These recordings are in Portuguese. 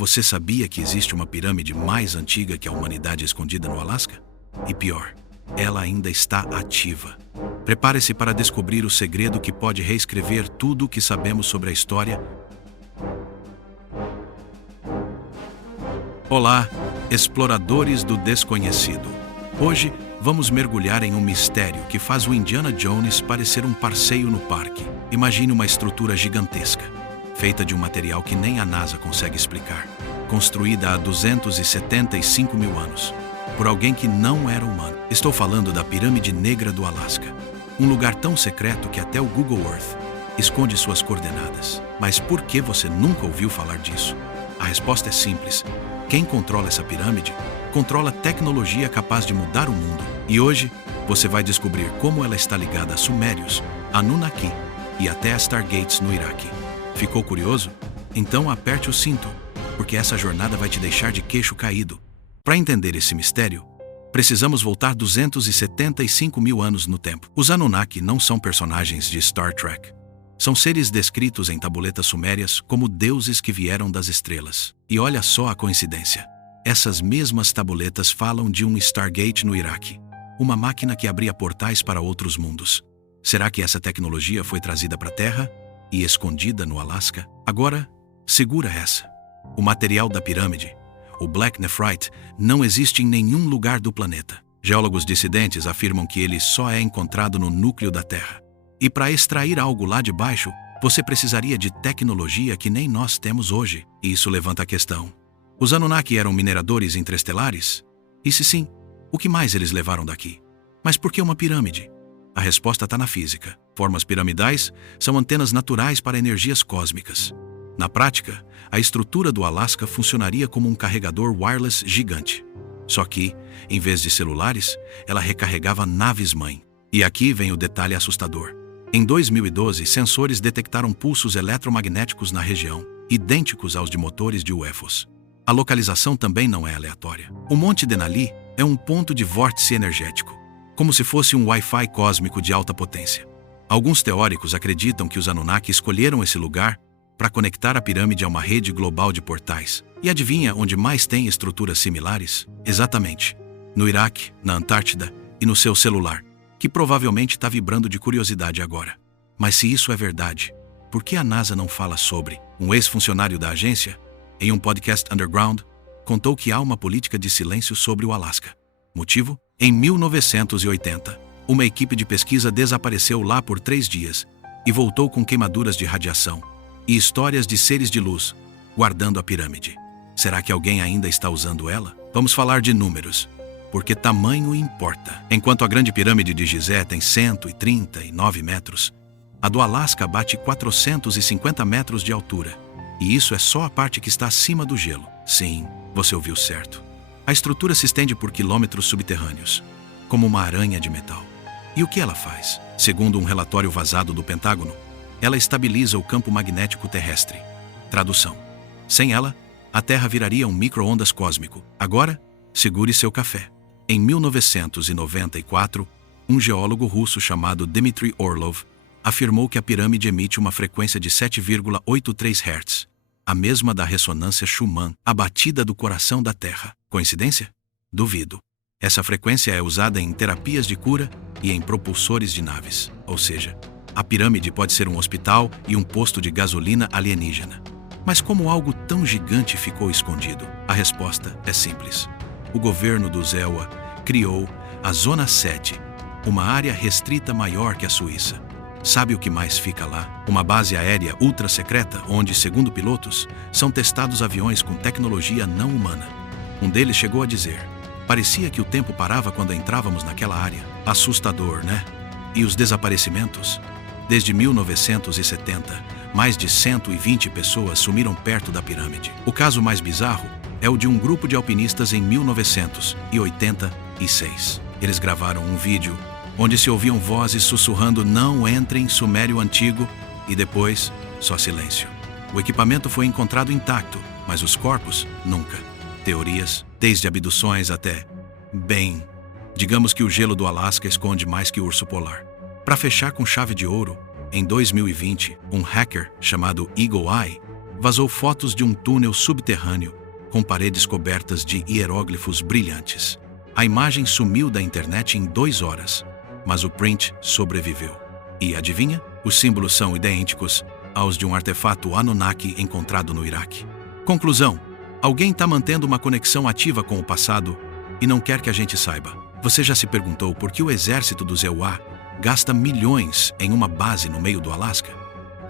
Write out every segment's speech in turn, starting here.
Você sabia que existe uma pirâmide mais antiga que a humanidade escondida no Alasca? E pior, ela ainda está ativa. Prepare-se para descobrir o segredo que pode reescrever tudo o que sabemos sobre a história. Olá, exploradores do desconhecido. Hoje, vamos mergulhar em um mistério que faz o Indiana Jones parecer um passeio no parque. Imagine uma estrutura gigantesca, feita de um material que nem a NASA consegue explicar, construída há 275 mil anos, por alguém que não era humano. Estou falando da Pirâmide Negra do Alasca, um lugar tão secreto que até o Google Earth esconde suas coordenadas. Mas por que você nunca ouviu falar disso? A resposta é simples. Quem controla essa pirâmide controla tecnologia capaz de mudar o mundo. E hoje, você vai descobrir como ela está ligada a Sumérios, Anunnaki e até a Stargates no Iraque. Ficou curioso? Então aperte o cinto, porque essa jornada vai te deixar de queixo caído. Para entender esse mistério, precisamos voltar 275 mil anos no tempo. Os Anunnaki não são personagens de Star Trek. São seres descritos em tabuletas sumérias como deuses que vieram das estrelas. E olha só a coincidência. Essas mesmas tabuletas falam de um Stargate no Iraque, uma máquina que abria portais para outros mundos. Será que essa tecnologia foi trazida para a Terra e escondida no Alasca? Agora, segura essa. O material da pirâmide, o Black Nephrite, não existe em nenhum lugar do planeta. Geólogos dissidentes afirmam que ele só é encontrado no núcleo da Terra. E para extrair algo lá de baixo, você precisaria de tecnologia que nem nós temos hoje. E isso levanta a questão. Os Anunnaki eram mineradores interestelares? E se sim, o que mais eles levaram daqui? Mas por que uma pirâmide? A resposta está na física. Formas piramidais são antenas naturais para energias cósmicas. Na prática, a estrutura do Alasca funcionaria como um carregador wireless gigante. Só que, em vez de celulares, ela recarregava naves-mãe. E aqui vem o detalhe assustador. Em 2012, sensores detectaram pulsos eletromagnéticos na região, idênticos aos de motores de UFOs. A localização também não é aleatória. O Monte Denali é um ponto de vórtice energético, como se fosse um Wi-Fi cósmico de alta potência. Alguns teóricos acreditam que os Anunnaki escolheram esse lugar para conectar a pirâmide a uma rede global de portais. E adivinha onde mais tem estruturas similares? Exatamente, no Iraque, na Antártida e no seu celular, que provavelmente está vibrando de curiosidade agora. Mas se isso é verdade, por que a NASA não fala sobre? Um ex-funcionário da agência, em um podcast underground, contou que há uma política de silêncio sobre o Alasca. Motivo? Em 1980, uma equipe de pesquisa desapareceu lá por 3 dias e voltou com queimaduras de radiação e histórias de seres de luz guardando a pirâmide. Será que alguém ainda está usando ela? Vamos falar de números, porque tamanho importa. Enquanto a grande pirâmide de Gizé tem 139 metros, a do Alasca bate 450 metros de altura. E isso é só a parte que está acima do gelo. Sim, você ouviu certo. A estrutura se estende por quilômetros subterrâneos, como uma aranha de metal. E o que ela faz? Segundo um relatório vazado do Pentágono, ela estabiliza o campo magnético terrestre. Tradução: sem ela, a Terra viraria um micro-ondas cósmico. Agora, segure seu café. Em 1994, um geólogo russo chamado Dmitry Orlov afirmou que a pirâmide emite uma frequência de 7,83 Hz, a mesma da ressonância Schumann, a batida do coração da Terra. Coincidência? Duvido. Essa frequência é usada em terapias de cura e em propulsores de naves. Ou seja, a pirâmide pode ser um hospital e um posto de gasolina alienígena. Mas como algo tão gigante ficou escondido? A resposta é simples. O governo do ZEWA criou a Zona 7, uma área restrita maior que a Suíça. Sabe o que mais fica lá? Uma base aérea ultra secreta onde, segundo pilotos, são testados aviões com tecnologia não humana. Um deles chegou a dizer: parecia que o tempo parava quando entrávamos naquela área. Assustador, né? E os desaparecimentos? Desde 1970, mais de 120 pessoas sumiram perto da pirâmide. O caso mais bizarro é o de um grupo de alpinistas em 1986. Eles gravaram um vídeo onde se ouviam vozes sussurrando "não entrem, Sumério Antigo", e depois, só silêncio. O equipamento foi encontrado intacto, mas os corpos, nunca. Teorias, desde abduções até... Bem, digamos que o gelo do Alasca esconde mais que o urso polar. Para fechar com chave de ouro, em 2020, um hacker chamado Eagle Eye vazou fotos de um túnel subterrâneo com paredes cobertas de hieróglifos brilhantes. A imagem sumiu da internet em 2 horas, mas o print sobreviveu. E adivinha? Os símbolos são idênticos aos de um artefato Anunnaki encontrado no Iraque. Conclusão: alguém está mantendo uma conexão ativa com o passado e não quer que a gente saiba. Você já se perguntou por que o exército dos EUA gasta milhões em uma base no meio do Alasca?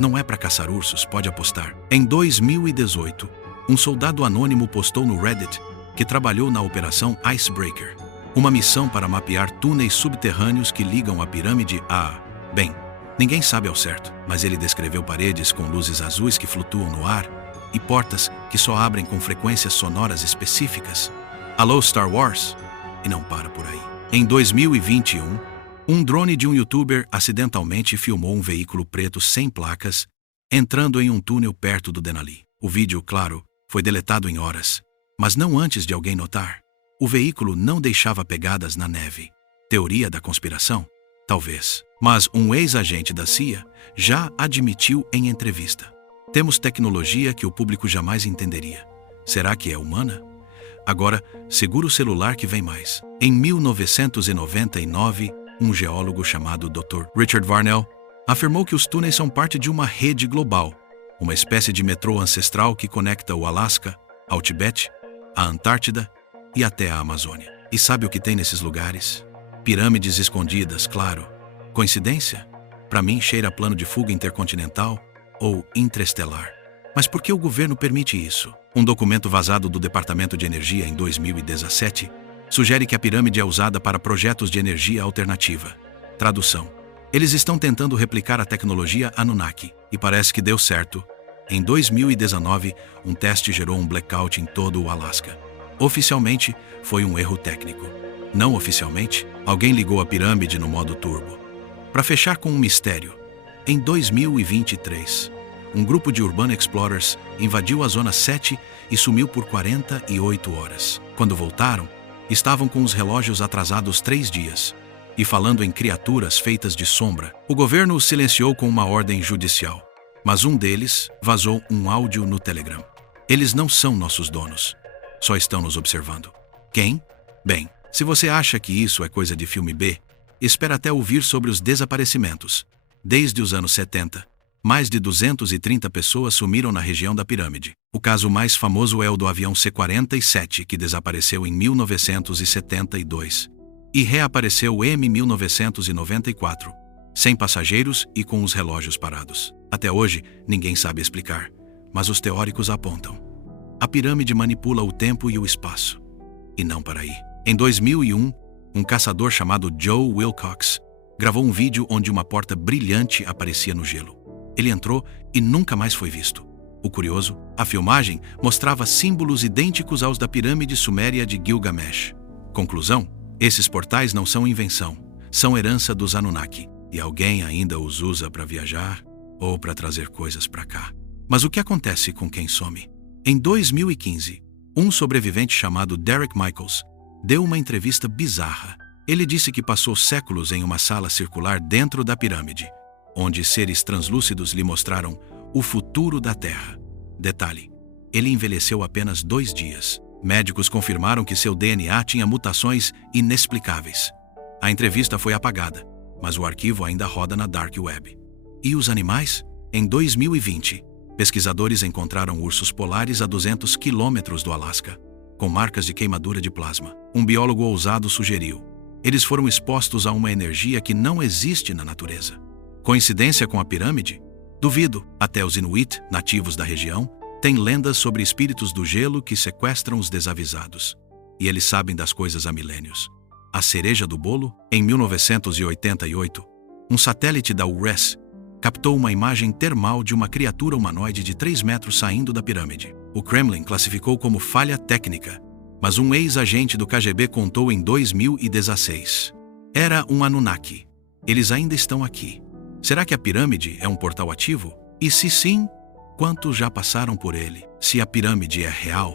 Não é para caçar ursos, pode apostar. Em 2018, um soldado anônimo postou no Reddit que trabalhou na Operação Icebreaker, uma missão para mapear túneis subterrâneos que ligam a pirâmide a... Bem, ninguém sabe ao certo, mas ele descreveu paredes com luzes azuis que flutuam no ar e portas que só abrem com frequências sonoras específicas. Alô, Star Wars? E não para por aí. Em 2021, um drone de um youtuber acidentalmente filmou um veículo preto sem placas entrando em um túnel perto do Denali. O vídeo, claro, foi deletado em horas, mas não antes de alguém notar. O veículo não deixava pegadas na neve. Teoria da conspiração? Talvez. Mas um ex-agente da CIA já admitiu em entrevista: temos tecnologia que o público jamais entenderia. Será que é humana? Agora, segura o celular que vem mais. Em 1999, um geólogo chamado Dr. Richard Varnell afirmou que os túneis são parte de uma rede global, uma espécie de metrô ancestral que conecta o Alasca ao Tibete, a Antártida e até a Amazônia. E sabe o que tem nesses lugares? Pirâmides escondidas, claro. Coincidência? Para mim, cheira a plano de fuga intercontinental ou interestelar. Mas por que o governo permite isso? Um documento vazado do Departamento de Energia em 2017 sugere que a pirâmide é usada para projetos de energia alternativa. Tradução: eles estão tentando replicar a tecnologia Anunnaki, e parece que deu certo. Em 2019, um teste gerou um blackout em todo o Alasca. Oficialmente, foi um erro técnico. Não oficialmente, alguém ligou a pirâmide no modo turbo. Para fechar com um mistério, em 2023, um grupo de Urban Explorers invadiu a Zona 7 e sumiu por 48 horas. Quando voltaram, estavam com os relógios atrasados 3 dias. E falando em criaturas feitas de sombra, o governo os silenciou com uma ordem judicial. Mas um deles vazou um áudio no Telegram. Eles não são nossos donos. Só estão nos observando. Quem? Bem, se você acha que isso é coisa de filme B, espera até ouvir sobre os desaparecimentos. Desde os anos 70, mais de 230 pessoas sumiram na região da pirâmide. O caso mais famoso é o do avião C-47, que desapareceu em 1972 e reapareceu em 1994, sem passageiros e com os relógios parados. Até hoje, ninguém sabe explicar, mas os teóricos apontam: a pirâmide manipula o tempo e o espaço. E não para aí. Em 2001, um caçador chamado Joe Wilcox gravou um vídeo onde uma porta brilhante aparecia no gelo. Ele entrou e nunca mais foi visto. O curioso, a filmagem mostrava símbolos idênticos aos da pirâmide suméria de Gilgamesh. Conclusão: esses portais não são invenção, são herança dos Anunnaki. E alguém ainda os usa para viajar ou para trazer coisas para cá. Mas o que acontece com quem some? Em 2015, um sobrevivente chamado Derek Michaels deu uma entrevista bizarra. Ele disse que passou séculos em uma sala circular dentro da pirâmide, onde seres translúcidos lhe mostraram o futuro da Terra. Detalhe: ele envelheceu apenas 2 dias. Médicos confirmaram que seu DNA tinha mutações inexplicáveis. A entrevista foi apagada, mas o arquivo ainda roda na Dark Web. E os animais? Em 2020, pesquisadores encontraram ursos polares a 200 quilômetros do Alasca, com marcas de queimadura de plasma. Um biólogo ousado sugeriu: eles foram expostos a uma energia que não existe na natureza. Coincidência com a pirâmide? Duvido. Até os Inuit, nativos da região, têm lendas sobre espíritos do gelo que sequestram os desavisados. E eles sabem das coisas há milênios. A cereja do bolo? Em 1988, um satélite da URES captou uma imagem termal de uma criatura humanoide de 3 metros saindo da pirâmide. O Kremlin classificou como falha técnica, mas um ex-agente do KGB contou em 2016. Era um Anunnaki. Eles ainda estão aqui. Será que a pirâmide é um portal ativo? E se sim, quantos já passaram por ele? Se a pirâmide é real,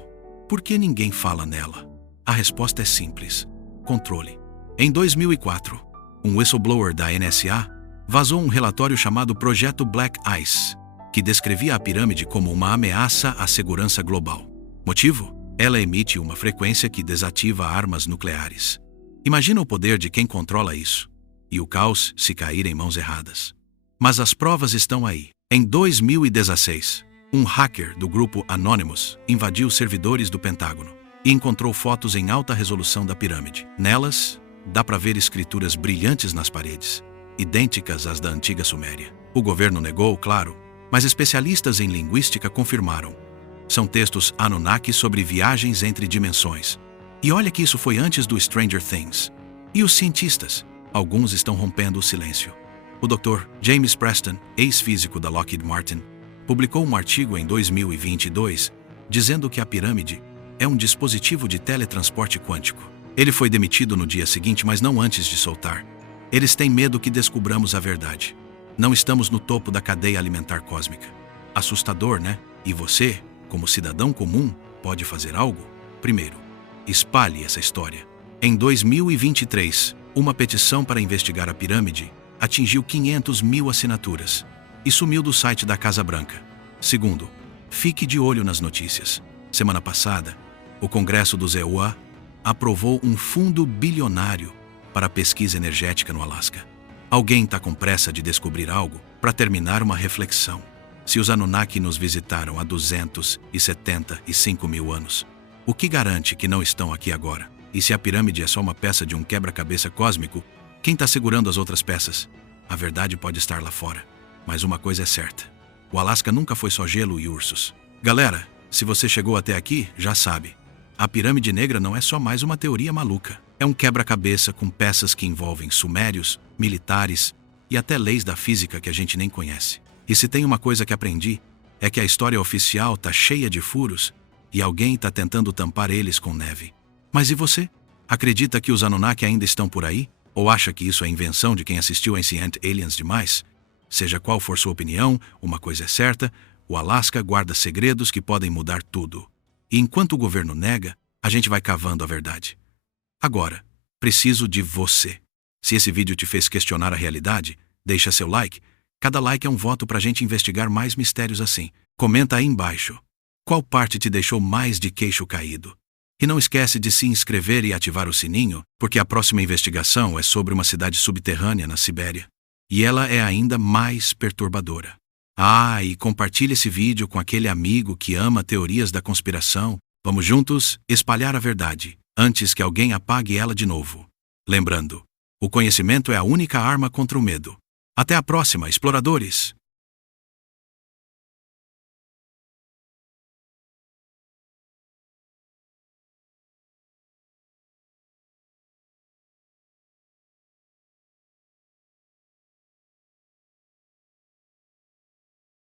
por que ninguém fala nela? A resposta é simples: controle. Em 2004, um whistleblower da NSA vazou um relatório chamado Projeto Black Ice, que descrevia a pirâmide como uma ameaça à segurança global. Motivo? Ela emite uma frequência que desativa armas nucleares. Imagina o poder de quem controla isso. E o caos se cair em mãos erradas. Mas as provas estão aí. Em 2016, um hacker do grupo Anonymous invadiu os servidores do Pentágono e encontrou fotos em alta resolução da pirâmide. Nelas, dá para ver escrituras brilhantes nas paredes, idênticas às da antiga Suméria. O governo negou, claro, mas especialistas em linguística confirmaram. São textos Anunnaki sobre viagens entre dimensões. E olha que isso foi antes do Stranger Things. E os cientistas? Alguns estão rompendo o silêncio. O Dr. James Preston, ex-físico da Lockheed Martin, publicou um artigo em 2022 dizendo que a pirâmide é um dispositivo de teletransporte quântico. Ele foi demitido no dia seguinte, mas não antes de soltar. Eles têm medo que descubramos a verdade. Não estamos no topo da cadeia alimentar cósmica. Assustador, né? E você, como cidadão comum, pode fazer algo? Primeiro, espalhe essa história. Em 2023, uma petição para investigar a pirâmide atingiu 500 mil assinaturas e sumiu do site da Casa Branca. Segundo, fique de olho nas notícias. Semana passada, o Congresso dos EUA aprovou um fundo bilionário para a pesquisa energética no Alasca. Alguém está com pressa de descobrir algo para terminar uma reflexão. Se os Anunnaki nos visitaram há 275 mil anos, o que garante que não estão aqui agora? E se a pirâmide é só uma peça de um quebra-cabeça cósmico, quem está segurando as outras peças? A verdade pode estar lá fora. Mas uma coisa é certa. O Alasca nunca foi só gelo e ursos. Galera, se você chegou até aqui, já sabe. A pirâmide negra não é só mais uma teoria maluca. É um quebra-cabeça com peças que envolvem sumérios, militares e até leis da física que a gente nem conhece. E se tem uma coisa que aprendi, é que a história oficial tá cheia de furos e alguém está tentando tampar eles com neve. Mas e você? Acredita que os Anunnaki ainda estão por aí? Ou acha que isso é invenção de quem assistiu Ancient Aliens demais? Seja qual for sua opinião, uma coisa é certa, o Alasca guarda segredos que podem mudar tudo. E enquanto o governo nega, a gente vai cavando a verdade. Agora, preciso de você. Se esse vídeo te fez questionar a realidade, deixa seu like. Cada like é um voto pra gente investigar mais mistérios assim. Comenta aí embaixo. Qual parte te deixou mais de queixo caído? E não esquece de se inscrever e ativar o sininho, porque a próxima investigação é sobre uma cidade subterrânea na Sibéria. E ela é ainda mais perturbadora. Ah, e compartilhe esse vídeo com aquele amigo que ama teorias da conspiração. Vamos juntos espalhar a verdade, antes que alguém apague ela de novo. Lembrando, o conhecimento é a única arma contra o medo. Até a próxima, exploradores!